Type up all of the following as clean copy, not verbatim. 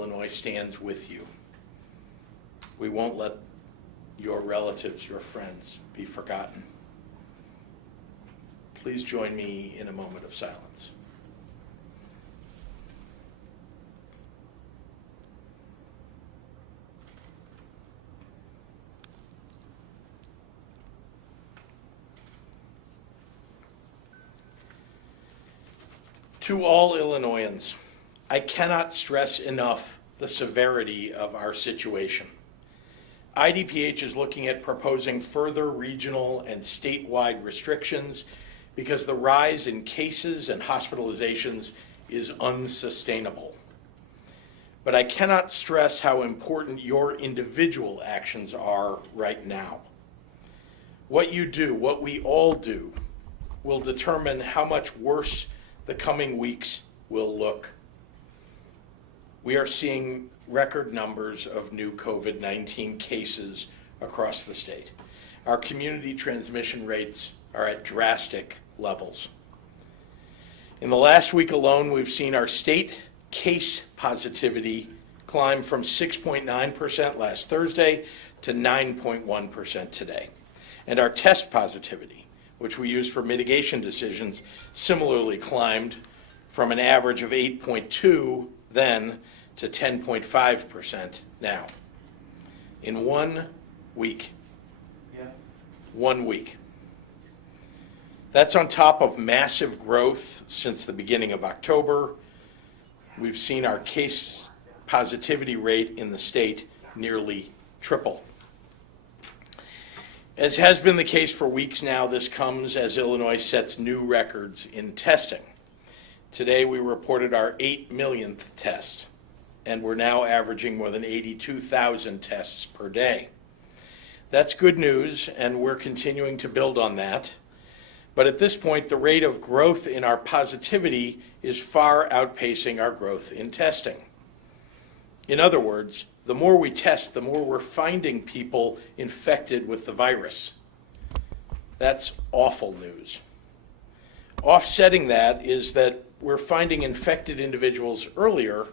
Illinois stands with you. We won't let your relatives, your friends, be forgotten. Please join me in a moment of silence. To all Illinoisans, I cannot stress enough the severity of our situation. IDPH is looking at proposing further regional and statewide restrictions because the rise in cases and hospitalizations is unsustainable. But I cannot stress how important your individual actions are right now. What you do, what we all do, will determine how much worse the coming weeks will look. We are seeing record numbers of new COVID-19 cases across the state. Our community transmission rates are at drastic levels. In the last week alone, we've seen our state case positivity climb from 6.9% last Thursday to 9.1% today. And our test positivity, which we use for mitigation decisions, similarly climbed from an average of 8.2 then to 10.5% now. In 1 week. Yeah. 1 week. That's on top of massive growth since the beginning of October. We've seen our case positivity rate in the state nearly triple. As has been the case for weeks now, this comes as Illinois sets new records in testing. Today we reported our 8 millionth test, and we're now averaging more than 82,000 tests per day. That's good news, and we're continuing to build on that. But at this point, the rate of growth in our positivity is far outpacing our growth in testing. In other words, the more we test, the more we're finding people infected with the virus. That's awful news. Offsetting that is that we're finding infected individuals earlier,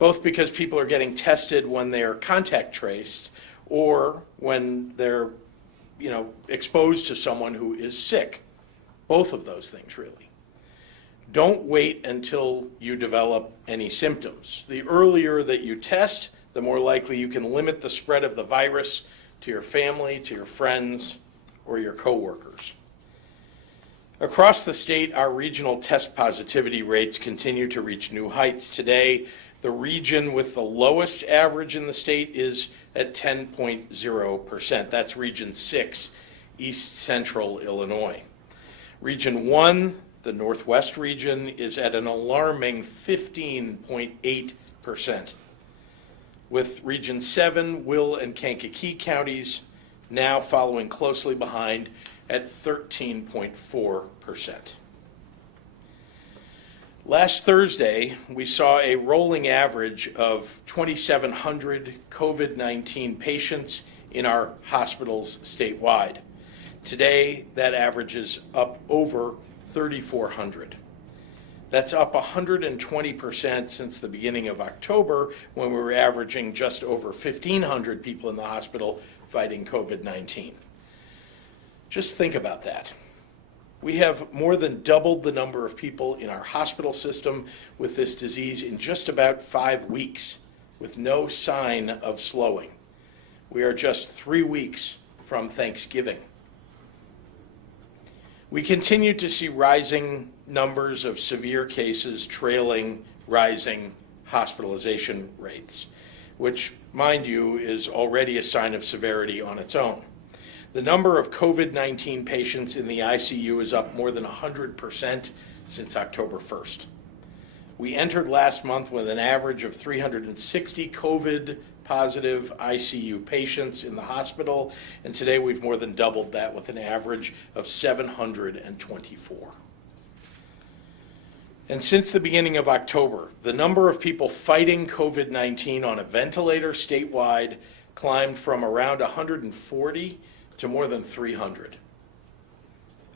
both because people are getting tested when they're contact traced or when they're, exposed to someone who is sick. Both of those things, really. Don't wait until you develop any symptoms. The earlier that you test, the more likely you can limit the spread of the virus to your family, to your friends, or your coworkers. Across the state, our regional test positivity rates continue to reach new heights. Today, the region with the lowest average in the state is at 10.0%. That's Region 6, East Central Illinois. Region 1, the Northwest region, is at an alarming 15.8%, with Region 7, Will and Kankakee counties now following closely behind at 13.4%. Last Thursday, we saw a rolling average of 2,700 COVID-19 patients in our hospitals statewide. Today, that average is up over 3,400. That's up 120% since the beginning of October, when we were averaging just over 1,500 people in the hospital fighting COVID-19. Just think about that. We have more than doubled the number of people in our hospital system with this disease in just about 5 weeks, with no sign of slowing. We are just 3 weeks from Thanksgiving. We continue to see rising numbers of severe cases trailing rising hospitalization rates, which, mind you, is already a sign of severity on its own. The number of COVID-19 patients in the ICU is up more than 100% since October 1st. We entered last month with an average of 360 COVID-positive ICU patients in the hospital, and today we've more than doubled that with an average of 724. And since the beginning of October, the number of people fighting COVID-19 on a ventilator statewide climbed from around 140 to more than 300.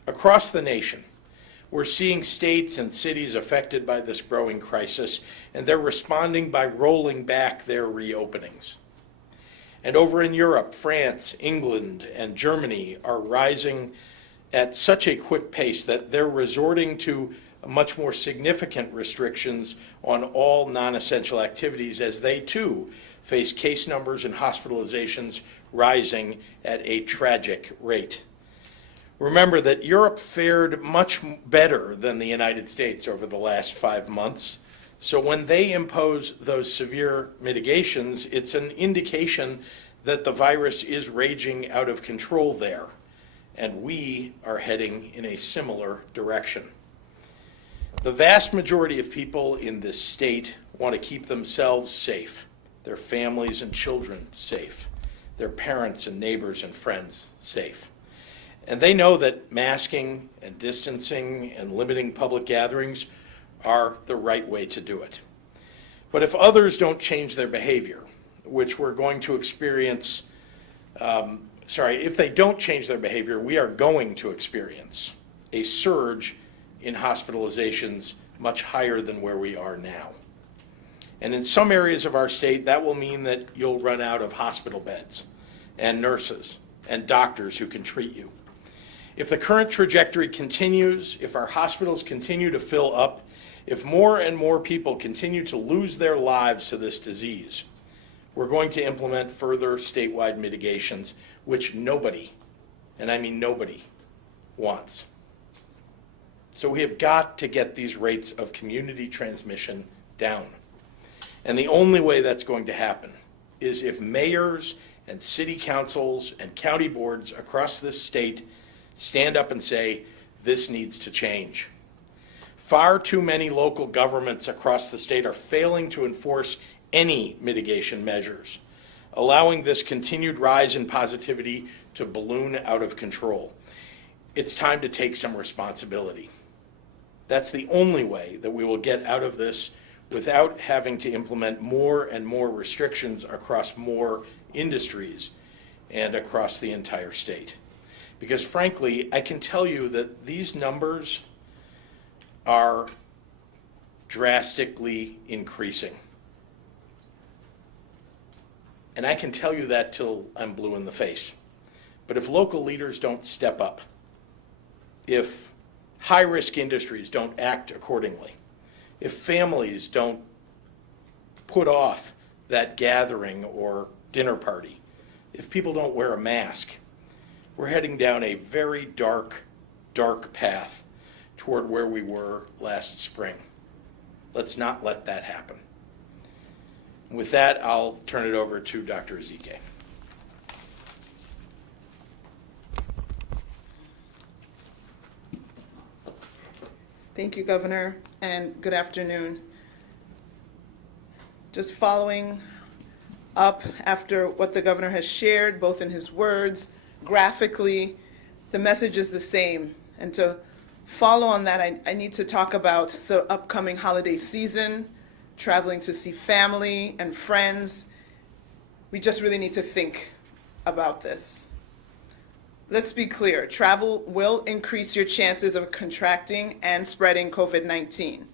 Across the nation, We're seeing states and cities affected by this growing crisis, and they're responding by rolling back their reopenings. And over in Europe, France, England, and Germany are rising at such a quick pace that they're resorting to much more significant restrictions on all non-essential activities as they too face case numbers and hospitalizations rising at a tragic rate. Remember that Europe fared much better than the United States over the last 5 months. So when they impose those severe mitigations, it's an indication that the virus is raging out of control there. And we are heading in a similar direction. The vast majority of people in this state want to keep themselves safe, their families and children safe, their parents and neighbors and friends safe. And they know that masking and distancing and limiting public gatherings are the right way to do it. But if others don't change their behavior, which we're going to experience, if they don't change their behavior, we are going to experience a surge in hospitalizations much higher than where we are now. And in some areas of our state, that will mean that you'll run out of hospital beds and nurses and doctors who can treat you. If the current trajectory continues, if our hospitals continue to fill up, if more and more people continue to lose their lives to this disease, we're going to implement further statewide mitigations, which nobody, and I mean nobody, wants. So we have got to get these rates of community transmission down. And the only way that's going to happen is if mayors and city councils and county boards across this state stand up and say, this needs to change. Far too many local governments across the state are failing to enforce any mitigation measures, allowing this continued rise in positivity to balloon out of control. It's time to take some responsibility. That's the only way that we will get out of this without having to implement more and more restrictions across more industries and across the entire state. Because frankly, I can tell you that these numbers are drastically increasing. And I can tell you that till I'm blue in the face. But if local leaders don't step up, if high-risk industries don't act accordingly, if families don't put off that gathering or dinner party, if people don't wear a mask, we're heading down a very dark, dark path toward where we were last spring. Let's not let that happen. With that, I'll turn it over to Dr. Ezike. Thank you, Governor, and good afternoon. Just following up after what the Governor has shared, both in his words, graphically, the message is the same. And to follow on that, I need to talk about the upcoming holiday season, traveling to see family and friends. We just really need to think about this. Let's be clear, travel will increase your chances of contracting and spreading COVID-19,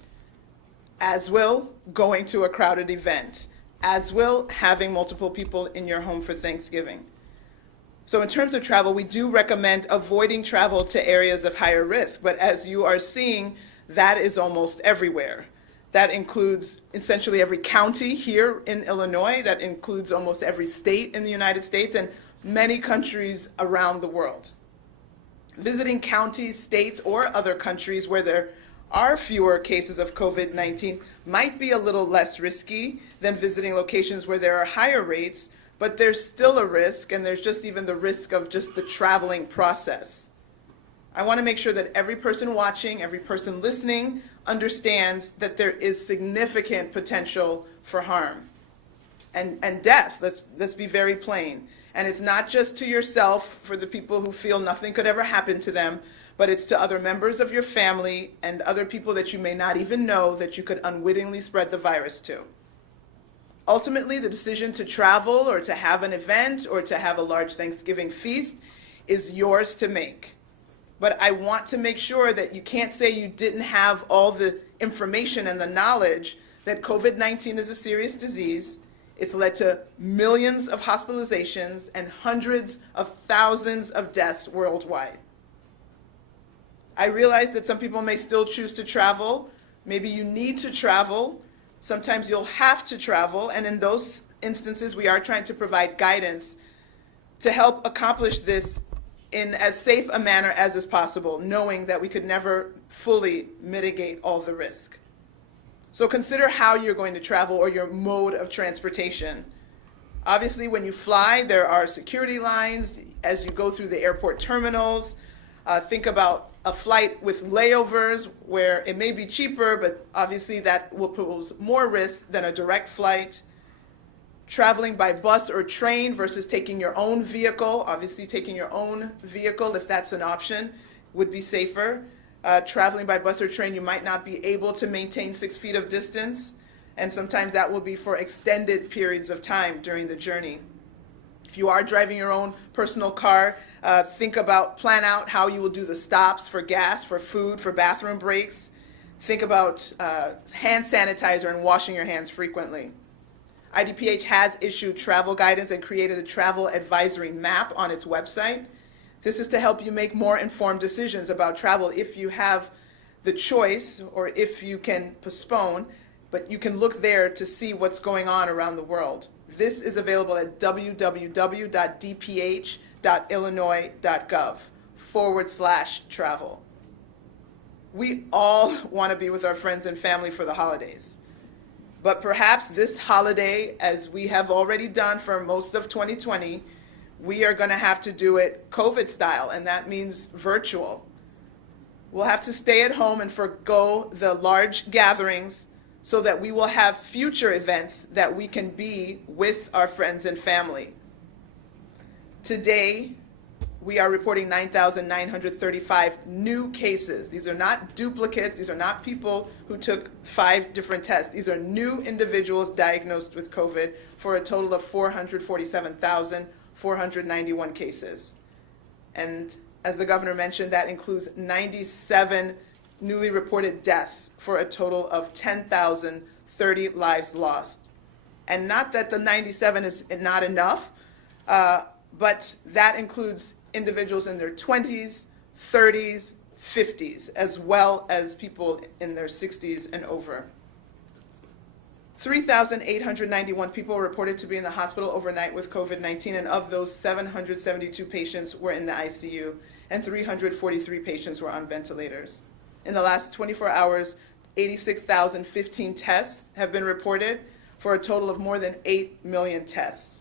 as will going to a crowded event, as will having multiple people in your home for Thanksgiving. So in terms of travel, we do recommend avoiding travel to areas of higher risk, but as you are seeing, that is almost everywhere. That includes essentially every county here in Illinois, that includes almost every state in the United States, and many countries around the world. Visiting counties, states, or other countries where there are fewer cases of COVID-19 might be a little less risky than visiting locations where there are higher rates, but there's still a risk, and there's just even the risk of just the traveling process. I want to make sure that every person watching, every person listening understands that there is significant potential for harm and death. Let's be very plain. And it's not just to yourself, for the people who feel nothing could ever happen to them, but it's to other members of your family and other people that you may not even know that you could unwittingly spread the virus to. Ultimately, the decision to travel or to have an event or to have a large Thanksgiving feast is yours to make. But I want to make sure that you can't say you didn't have all the information and the knowledge that COVID-19 is a serious disease. It's led to millions of hospitalizations and hundreds of thousands of deaths worldwide. I realize that some people may still choose to travel. Maybe you need to travel. Sometimes you'll have to travel, and in those instances, we are trying to provide guidance to help accomplish this in as safe a manner as is possible, knowing that we could never fully mitigate all the risk. So consider how you're going to travel or your mode of transportation. Obviously, when you fly, there are security lines as you go through the airport terminals. Think about a flight with layovers where it may be cheaper, but obviously that will pose more risk than a direct flight. Traveling by bus or train versus taking your own vehicle. Obviously, taking your own vehicle, if that's an option, would be safer. Traveling by bus or train, you might not be able to maintain 6 feet of distance, and sometimes that will be for extended periods of time during the journey. If you are driving your own personal car, plan out how you will do the stops for gas, for food, for bathroom breaks. Think about hand sanitizer and washing your hands frequently. IDPH has issued travel guidance and created a travel advisory map on its website. This is to help you make more informed decisions about travel if you have the choice or if you can postpone, but you can look there to see what's going on around the world. This is available at www.dph.illinois.gov/travel. We all want to be with our friends and family for the holidays. But perhaps this holiday, as we have already done for most of 2020, we are going to have to do it COVID style, and that means virtual. We'll have to stay at home and forgo the large gatherings so that we will have future events that we can be with our friends and family. Today, we are reporting 9,935 new cases. These are not duplicates. These are not people who took 5 different tests. These are new individuals diagnosed with COVID for a total of 447,491 cases. And as the governor mentioned, that includes 97 newly reported deaths for a total of 10,030 lives lost. And not that the 97 is not enough, but that includes individuals in their 20s, 30s, 50s, as well as people in their 60s and over. 3,891 people were reported to be in the hospital overnight with COVID-19, and of those, 772 patients were in the ICU, and 343 patients were on ventilators. In the last 24 hours, 86,015 tests have been reported for a total of more than 8 million tests.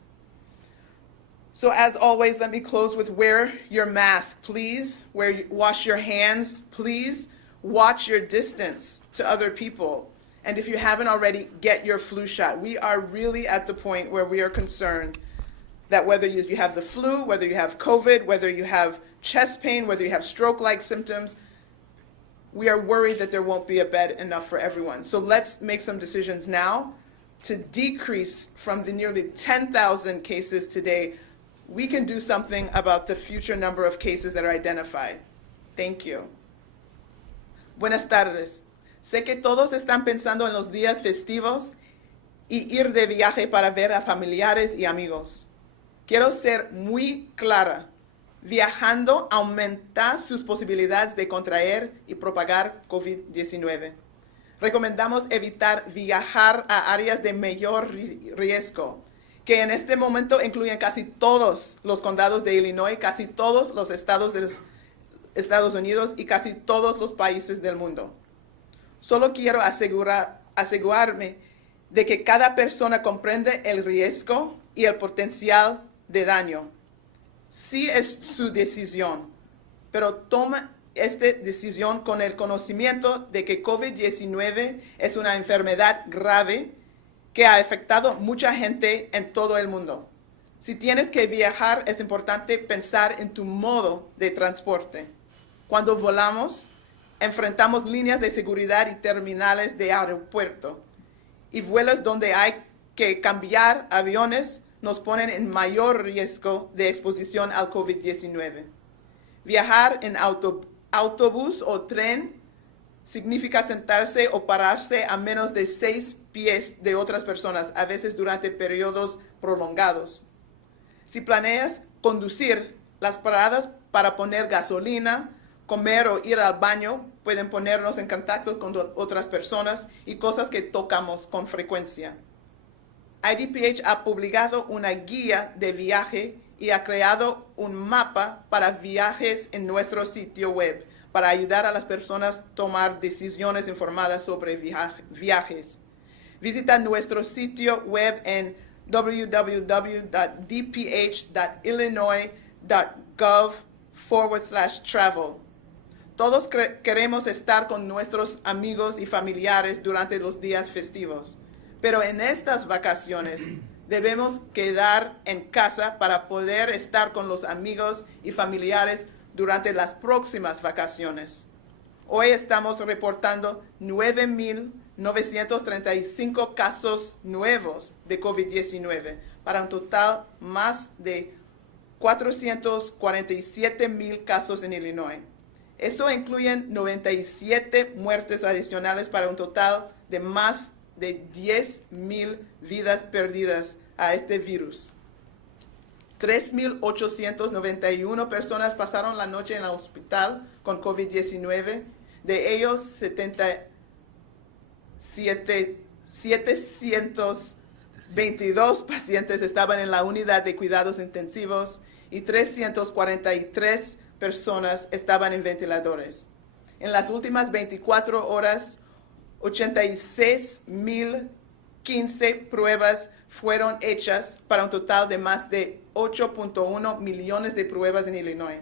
So as always, let me close with wear your mask, please. Wash your hands, please. Watch your distance to other people. And if you haven't already, get your flu shot. We are really at the point where we are concerned that whether you have the flu, whether you have COVID, whether you have chest pain, whether you have stroke-like symptoms, we are worried that there won't be a bed enough for everyone. So let's make some decisions now to decrease from the nearly 10,000 cases today. We can do something about the future number of cases that are identified. Thank you. Buenas tardes. Sé que todos están pensando en los días festivos y ir de viaje para ver a familiares y amigos. Quiero ser muy clara. Viajando aumenta sus posibilidades de contraer y propagar COVID-19. Recomendamos evitar viajar a áreas de mayor riesgo, que en este momento incluyen casi todos los condados de Illinois, casi todos los estados de los Estados Unidos y casi todos los países del mundo. Solo quiero asegurarme de que cada persona comprende el riesgo y el potencial de daño. Sí es su decisión, pero toma esta decisión con el conocimiento de que COVID-19 es una enfermedad grave que ha afectado mucha gente en todo el mundo. Si tienes que viajar, es importante pensar en tu modo de transporte. Cuando volamos, enfrentamos líneas de seguridad y terminales de aeropuerto, y vuelos donde hay que cambiar aviones nos ponen en mayor riesgo de exposición al COVID-19. Viajar en autobús o tren significa sentarse o pararse a menos de 6 pies de otras personas, a veces durante periodos prolongados. Si planeas conducir, las paradas para poner gasolina, comer o ir al baño pueden ponernos en contacto con otras personas y cosas que tocamos con frecuencia. IDPH ha publicado una guía de viaje y ha creado un mapa para viajes en nuestro sitio web para ayudar a las personas a tomar decisiones informadas sobre viajes. Visita nuestro sitio web en www.dph.illinois.gov/travel. Todos queremos estar con nuestros amigos y familiares durante los días festivos, pero en estas vacaciones debemos quedar en casa para poder estar con los amigos y familiares durante las próximas vacaciones. Hoy estamos reportando 9,935 casos nuevos de COVID-19, para un total más de 447,000 casos en Illinois. Eso incluye 97 muertes adicionales para un total de más de 10,000 vidas perdidas a este virus. 3,891 personas pasaron la noche en el hospital con COVID-19. De ellos, 722 pacientes estaban en la unidad de cuidados intensivos y 343 personas estaban en ventiladores. En las últimas 24 horas, 86,015 pruebas fueron hechas para un total de más de 8.1 millones de pruebas en Illinois.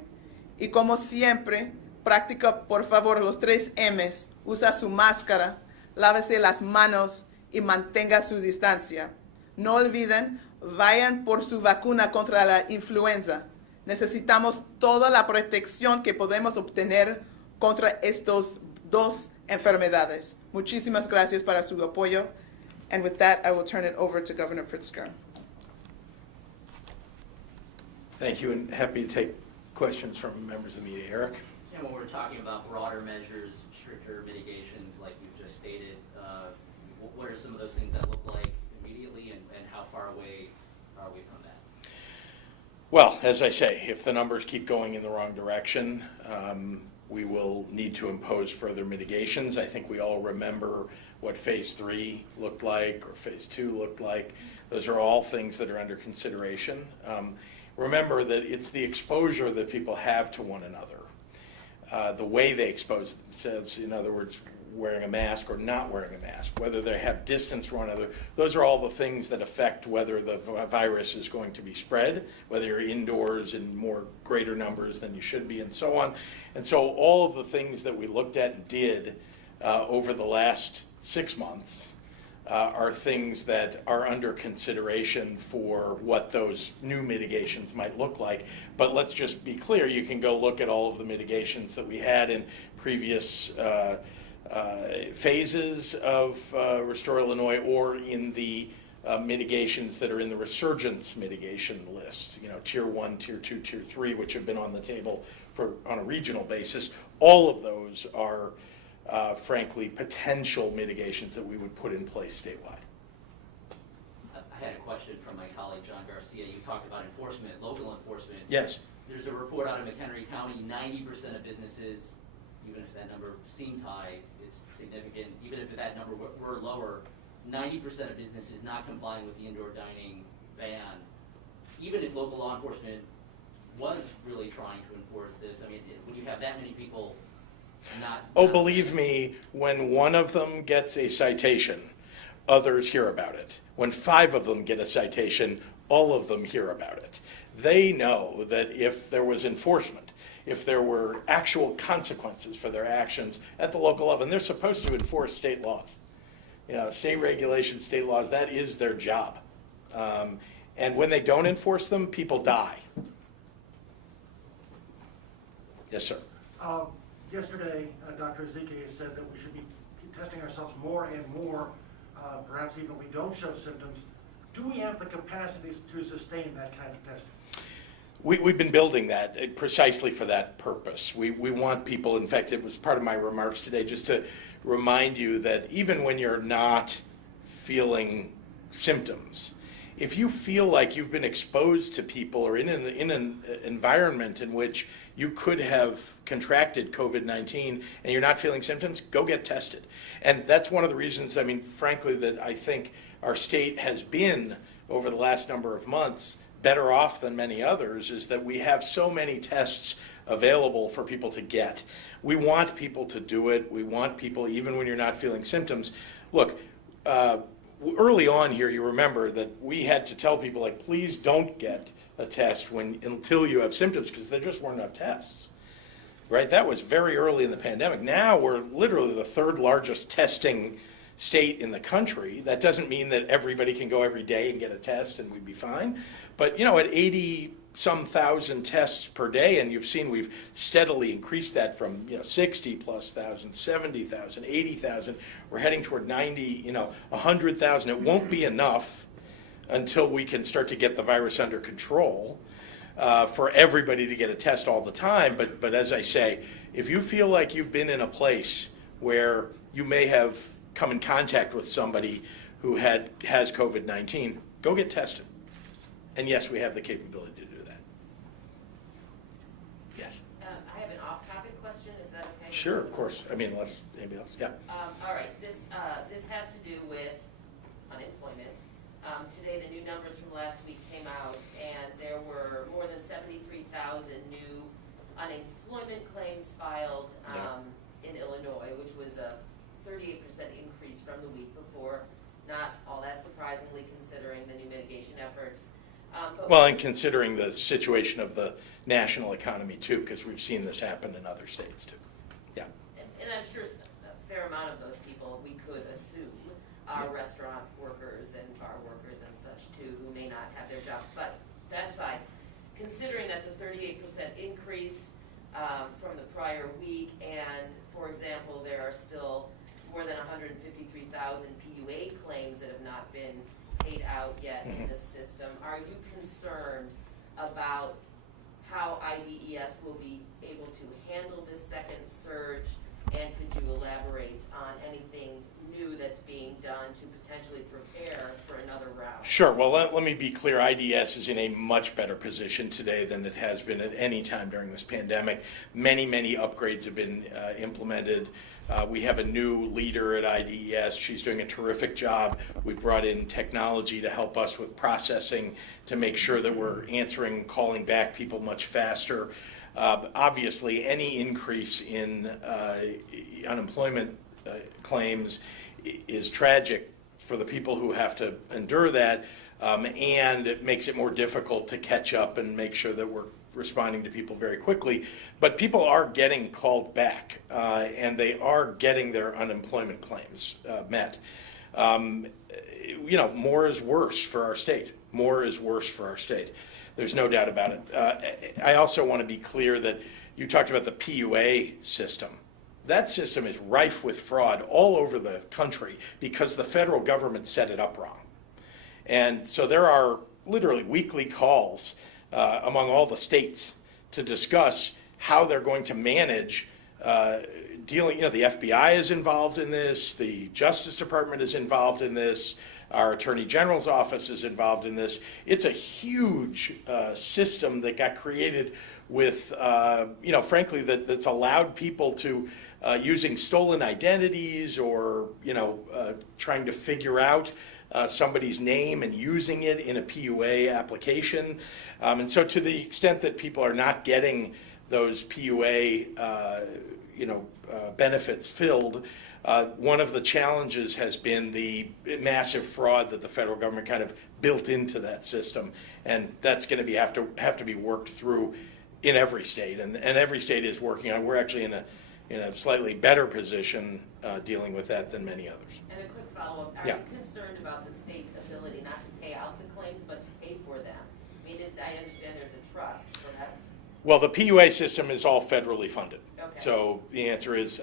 Y como siempre, practica por favor los 3 M's. Usa su máscara, lávese las manos y mantenga su distancia. No olviden, vayan por su vacuna contra la influenza. Necesitamos toda la protección que podemos obtener contra estas 2 enfermedades. Muchísimas gracias para su apoyo. And with that, I will turn it over to Governor Pritzker. Thank you, and happy to take questions from members of the media. Eric? And when we're talking about broader measures, stricter mitigations, like you've just stated, what are some of those things that look like immediately, and how far away are we from that? Well, as I say, if the numbers keep going in the wrong direction, we will need to impose further mitigations. I think we all remember what phase 3 looked like, or phase 2 looked like. Those are all things that are under consideration. Remember that it's the exposure that people have to one another, the way they expose themselves, in other words, wearing a mask or not wearing a mask, whether they have distance from one another. Those are all the things that affect whether the virus is going to be spread, whether you're indoors in greater numbers than you should be, and so on. And so all of the things that we looked at and did over the last 6 months are things that are under consideration for what those new mitigations might look like. But let's just be clear, you can go look at all of the mitigations that we had in previous phases of Restore Illinois, or in the mitigations that are in the Resurgence mitigation list, Tier 1, Tier 2, Tier 3, which have been on the table on a regional basis. All of those are, frankly, potential mitigations that we would put in place statewide. I had a question from my colleague, John Garcia. You talked about enforcement, local enforcement. Yes. There's a report out of McHenry County, 90% of businesses, even if that number seems high, is significant, even if that number were lower, 90% of businesses not complying with the indoor dining ban. Even if local law enforcement was really trying to enforce this, I mean, when you have that many people not... Believe me, when one of them gets a citation, others hear about it. When 5 of them get a citation, all of them hear about it. They know that if there was enforcement, if there were actual consequences for their actions at the local level, and they're supposed to enforce state laws. State regulations, state laws, that is their job. And when they don't enforce them, people die. Yes, sir. Yesterday, Dr. Ezike said that we should be testing ourselves more and more, perhaps even if we don't show symptoms. Do we have the capacities to sustain that kind of testing? We've been building that precisely for that purpose. We want people, in fact, it was part of my remarks today, just to remind you that even when you're not feeling symptoms, if you feel like you've been exposed to people or in an environment in which you could have contracted COVID-19 and you're not feeling symptoms, go get tested. And that's one of the reasons, I mean, frankly, that I think our state has been, over the last number of months, better off than many others, is that we have so many tests available for people to get. We want people to do it. We want people, even when you're not feeling symptoms. Look, early on here, you remember that we had to tell people, like, please don't get a test until you have symptoms, because there just weren't enough tests, right? That was very early in the pandemic. Now we're literally the third largest testing state in the country. That doesn't mean that everybody can go every day and get a test and we'd be fine. But, you know, at 80-some thousand tests per day, and you've seen we've steadily increased that from, 60+ thousand, 70,000, 80,000. We're heading toward 90, 100,000. It won't be enough until we can start to get the virus under control for everybody to get a test all the time. But as I say, if you feel like you've been in a place where you may have come in contact with somebody who has COVID-19, go get tested. And yes, we have the capability to do that. Yes. I have an off-topic question. Is that okay? Sure, of course. I mean, unless anybody else. Yeah. All right. This has to do with unemployment. Today, the new numbers from last week came out, and there were more than 73,000 new unemployment claims filed in Illinois, which was a 38% increase from the week before. Not all that surprisingly, considering the new mitigation efforts. Well, and considering the situation of the national economy too, because we've seen this happen in other states too. Yeah. And I'm sure a fair amount of those people, we could assume, are restaurant workers and bar workers and such too, who may not have their jobs. But that aside, considering that's a 38% increase from the prior week, and for example, there are still more than 153,000 PUA claims that have not been paid out yet in the system. Are you concerned about how IDES will be able to handle this second surge? And could you elaborate on anything new that's being done to potentially prepare for another round? Sure. Well, let me be clear. IDS is in a much better position today than it has been at any time during this pandemic. Many, many upgrades have been implemented. We have a new leader at IDES. She's doing a terrific job. We've brought in technology to help us with processing to make sure that we're answering, calling back people much faster. Obviously, any increase in unemployment claims is tragic for the people who have to endure that, and it makes it more difficult to catch up and make sure that we're responding to people very quickly. But people are getting called back, and they are getting their unemployment claims met. More is worse for our state. More is worse for our state. There's no doubt about it. I also want to be clear that you talked about the PUA system. That system is rife with fraud all over the country because the federal government set it up wrong. And so there are literally weekly calls among all the states to discuss how they're going to manage dealing. The FBI is involved in this, the Justice Department is involved in this, our Attorney General's office is involved in this. It's a huge system that got created with, frankly, that's allowed people to, using stolen identities or, trying to figure out somebody's name and using it in a PUA application. And so to the extent that people are not getting those PUA, benefits filled, one of the challenges has been the massive fraud that the federal government kind of built into that system, and that's going to have to be worked through in every state, and every state is working on it. We're actually in a slightly better position dealing with that than many others. And a quick follow-up: Are you concerned about the state's ability not to pay out the claims but to pay for them? I mean, I understand there's a trust for that. Well, the PUA system is all federally funded. Okay. So the answer is,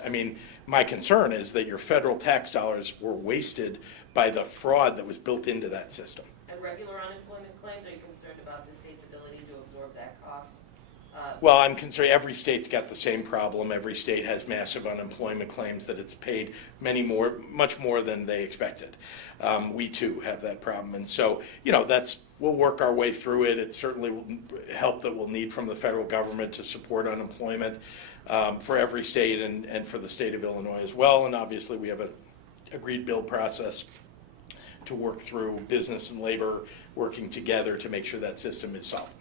my concern is that your federal tax dollars were wasted by the fraud that was built into that system. regular unemployment claims? Are you concerned about the state's ability to absorb that cost? Well, I'm concerned every state's got the same problem. Every state has massive unemployment claims that it's paid much more than they expected. We too have that problem. And so, we'll work our way through it. It's certainly help that we'll need from the federal government to support unemployment for every state and for the state of Illinois as well. And obviously we have an agreed bill process to work through business and labor working together to make sure that system is solvent.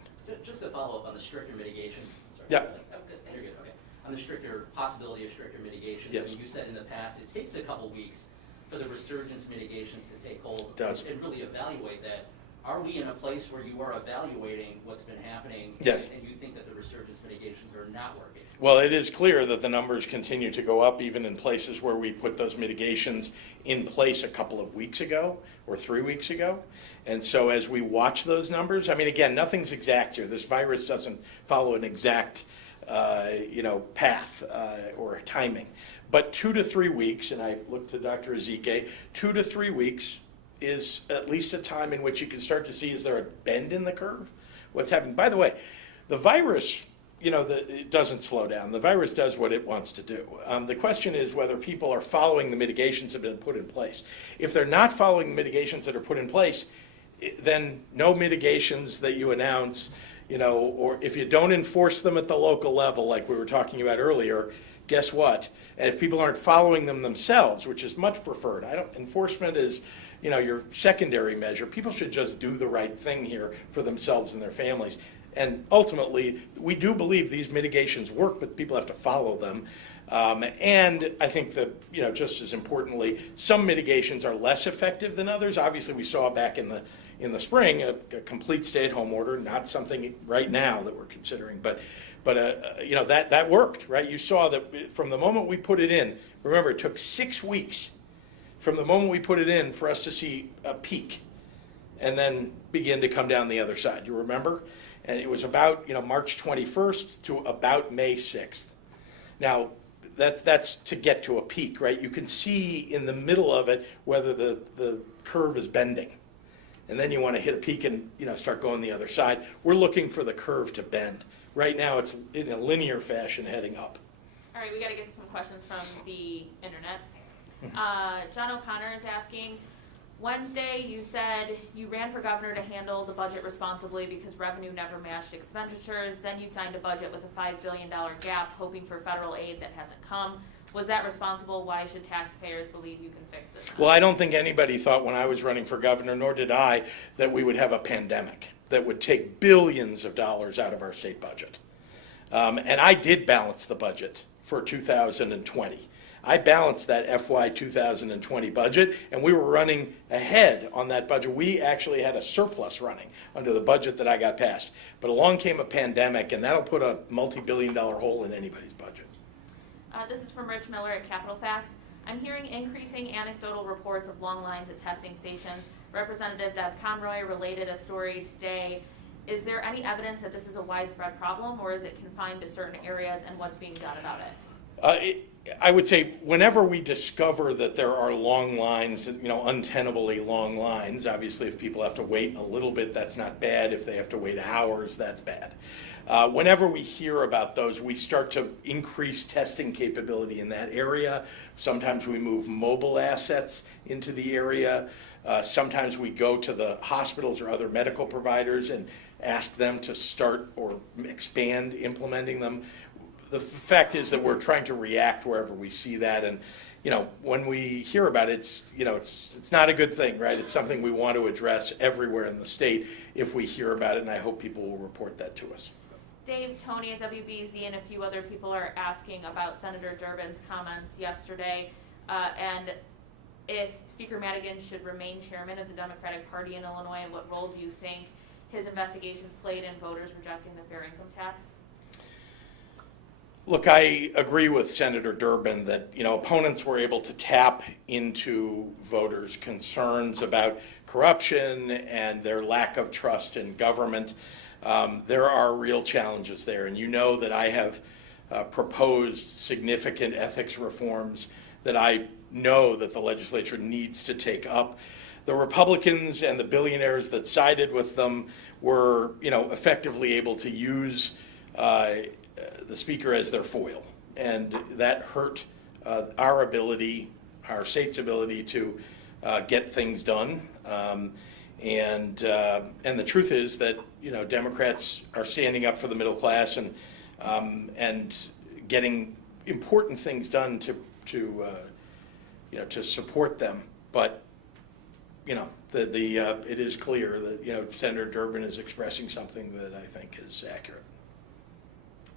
Just to follow up on the stricter mitigation. Sorry, Yeah. Oh, good. You're good. Okay. On the possibility of stricter mitigations. Yes. I mean, you said in the past it takes a couple weeks for the resurgence mitigations to take hold. It does. And really evaluate that. Are we in a place where you are evaluating what's been happening? Yes. And you think that the resurgence mitigations are not working? Well, it is clear that the numbers continue to go up even in places where we put those mitigations in place a couple of weeks ago or 3 weeks ago. And so as we watch those numbers, I mean, again, nothing's exact here. This virus doesn't follow an exact path or timing. But 2 to 3 weeks, and I look to Dr. Ezike, 2 to 3 weeks is at least a time in which you can start to see, is there a bend in the curve? What's happening? By the way, the virus, it doesn't slow down. The virus does what it wants to do. The question is whether people are following the mitigations that have been put in place. If they're not following the mitigations that are put in place, then no mitigations that you announce, or if you don't enforce them at the local level, like we were talking about earlier, guess what? And if people aren't following them themselves, which is much preferred, enforcement is, your secondary measure. People should just do the right thing here for themselves and their families. And ultimately, we do believe these mitigations work, but people have to follow them. And I think that, just as importantly, some mitigations are less effective than others. Obviously, we saw back in the spring a complete stay-at-home order, not something right now that we're considering, but that worked, right? You saw that from the moment we put it in. Remember, it took 6 weeks from the moment we put it in for us to see a peak, and then begin to come down the other side. You remember? And it was about March 21st to about May 6th. Now, that's to get to a peak, right? You can see in the middle of it whether the curve is bending. And then you want to hit a peak and start going the other side. We're looking for the curve to bend. Right now it's in a linear fashion heading up. All right, we got to get to some questions from the internet. John O'Connor is asking, Wednesday you said you ran for governor to handle the budget responsibly because revenue never matched expenditures. Then you signed a budget with a $5 billion gap, hoping for federal aid that hasn't come. Was that responsible? Why should taxpayers believe you can fix this now? Well, I don't think anybody thought when I was running for governor, nor did I, that we would have a pandemic that would take billions of dollars out of our state budget. And I did balance the budget for 2020. I balanced that FY 2020 budget, and we were running ahead on that budget. We actually had a surplus running under the budget that I got passed. But along came a pandemic, and that'll put a multi-billion-dollar hole in anybody's budget. This is from Rich Miller at Capital Facts. I'm hearing increasing anecdotal reports of long lines at testing stations. Representative Deb Conroy related a story today. Is there any evidence that this is a widespread problem, or is it confined to certain areas, and what's being done about it? I would say whenever we discover that there are long lines, untenably long lines, obviously if people have to wait a little bit, that's not bad. If they have to wait hours, that's bad. Whenever we hear about those, we start to increase testing capability in that area. Sometimes we move mobile assets into the area. Sometimes we go to the hospitals or other medical providers and ask them to start or expand implementing them. The fact is that we're trying to react wherever we see that, and when we hear about it, it's not a good thing, right? It's something we want to address everywhere in the state if we hear about it, and I hope people will report that to us. Dave, Tony at WBZ, and a few other people are asking about Senator Durbin's comments yesterday, and if Speaker Madigan should remain chairman of the Democratic Party in Illinois, and what role do you think his investigations played in voters rejecting the fair income tax? Look, I agree with Senator Durbin that, opponents were able to tap into voters' concerns about corruption and their lack of trust in government. There are real challenges there, and that I have proposed significant ethics reforms that I know that the legislature needs to take up. the Republicans and the billionaires that sided with them were, effectively able to use the speaker as their foil. And that hurt our state's ability to get things done. And the truth is that, Democrats are standing up for the middle class and getting important things done to support them. But, it is clear that, Senator Durbin is expressing something that I think is accurate.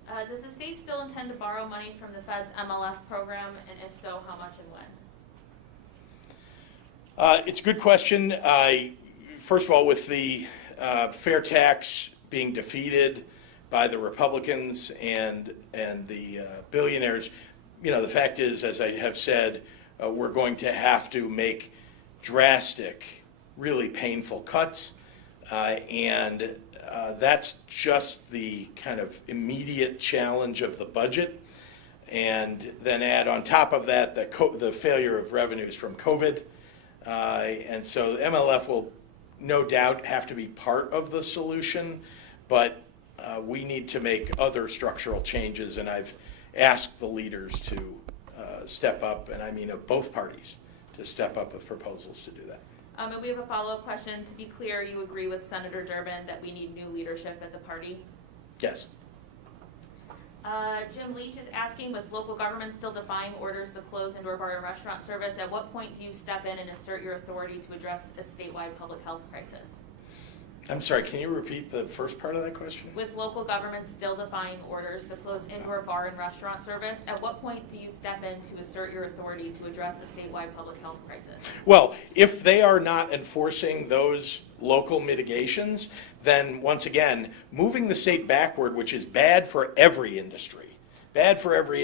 Does the state still intend to borrow money from the Fed's MLF program, and if so, how much and when? It's a good question. First of all, with the fair tax being defeated by the Republicans and the billionaires, the fact is, as I have said, we're going to have to make drastic, really painful cuts, and that's just the kind of immediate challenge of the budget. And then add on top of that the failure of revenues from COVID. And so MLF will no doubt have to be part of the solution, but we need to make other structural changes, and I've asked the leaders to step up, and I mean of both parties, to step up with proposals to do that. And we have a follow-up question. To be clear, you agree with Senator Durbin that we need new leadership at the party? Yes. Jim Leach is asking, with local government still defying orders to close indoor bar and restaurant service, at what point do you step in and assert your authority to address a statewide public health crisis? I'm sorry, can you repeat the first part of that question? With local government still defying orders to close indoor bar and restaurant service, at what point do you step in to assert your authority to address a statewide public health crisis? Well, if they are not enforcing those local mitigations, then once again, moving the state backward, which is bad for every industry and bad for every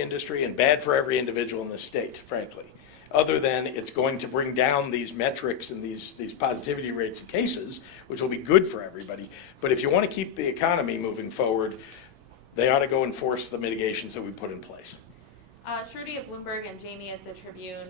individual in the state, frankly, other than it's going to bring down these metrics and these positivity rates of cases, which will be good for everybody. But if you want to keep the economy moving forward, they ought to go enforce the mitigations that we put in place. Shruti at Bloomberg and Jamie at the Tribune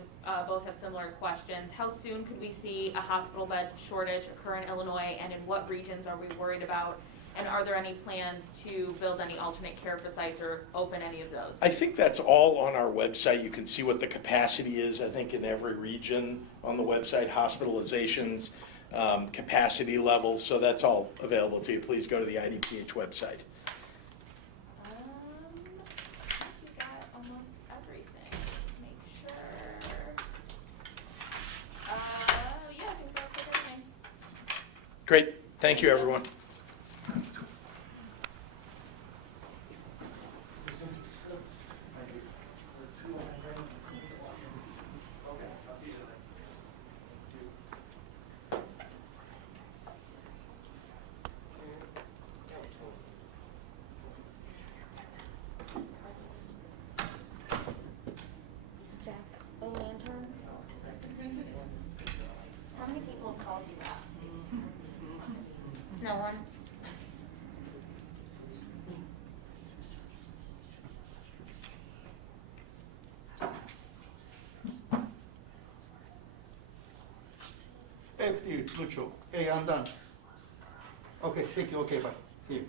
both have similar questions. How soon could we see a hospital bed shortage occur in Illinois, and in what regions are we worried about? And are there any plans to build any alternate care sites or open any of those? I think that's all on our website. You can see what the capacity is, I think, in every region on the website, hospitalizations, capacity levels. So that's all available to you. Please go to the IDPH website. I think you got almost everything. Make sure. Yeah, I think that's everything. Great. Thank you, everyone. Jack, a lantern? How many people have called you that? No one? FD, Lucho. Hey, I'm done. Okay, thank you. Okay, bye. See you.